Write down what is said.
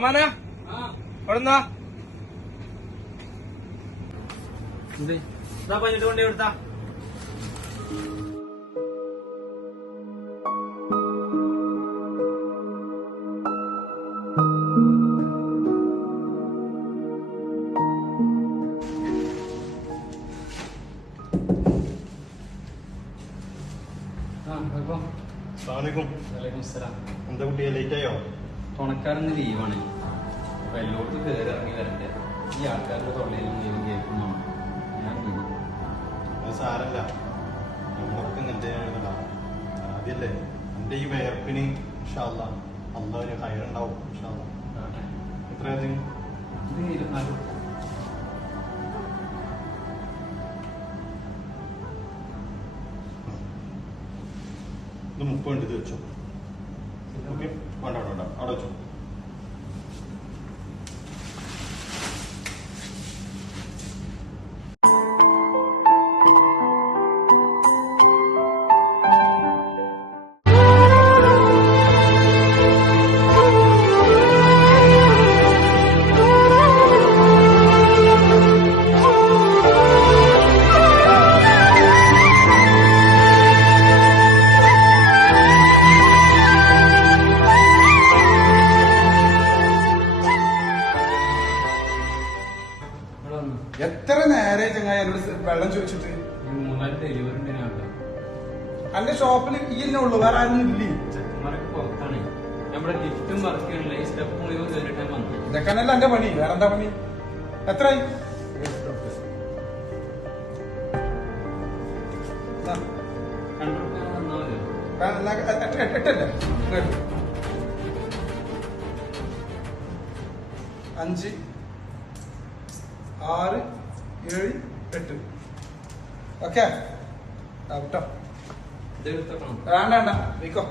എവിടെന്നാ പഞ്ഞിട്ട് കൊണ്ടേ എടുത്താ എന്താ കുട്ടിയെ ലേറ്റ് ആയോ? തുണക്കാരന് ലീവാണ്. അപ്പൊ എല്ലായിടത്തും കയറി ഇറങ്ങി വരണ്ടേ. ഈ ആൾക്കാരുടെ തൊള്ളയിലും ലീവ് കേൾക്കുന്നു. ഞാൻ അത് സാരല്ല, നമ്മളൊക്കെ ഇങ്ങനത്തെ ആദ്യല്ലേ എന്റെ ഈ വേർപ്പിന് അല്ല ഒരു ഹയറുണ്ടാവും. എത്രയാ? ഇത് 24. ഇത് 30 ഇത് വെച്ചോ. ഓക്കെ, വേണ്ട അവിടെ വെച്ചോ. എത്ര നേരെ ചങ്ങായി എന്നോട് വെള്ളം ചോദിച്ചിട്ട്? അന്റെ ഷോപ്പിൽ ഈ തന്നെ ഉള്ളു, വേറെ ആരും ഇല്ലേ? ഇതൊക്കെയാണല്ലോ എന്റെ പണി, വേറെന്താ പണി? എത്രയായി? 8 5 6 7 8. ഓക്കെ, വേണ്ട നീക്കോ.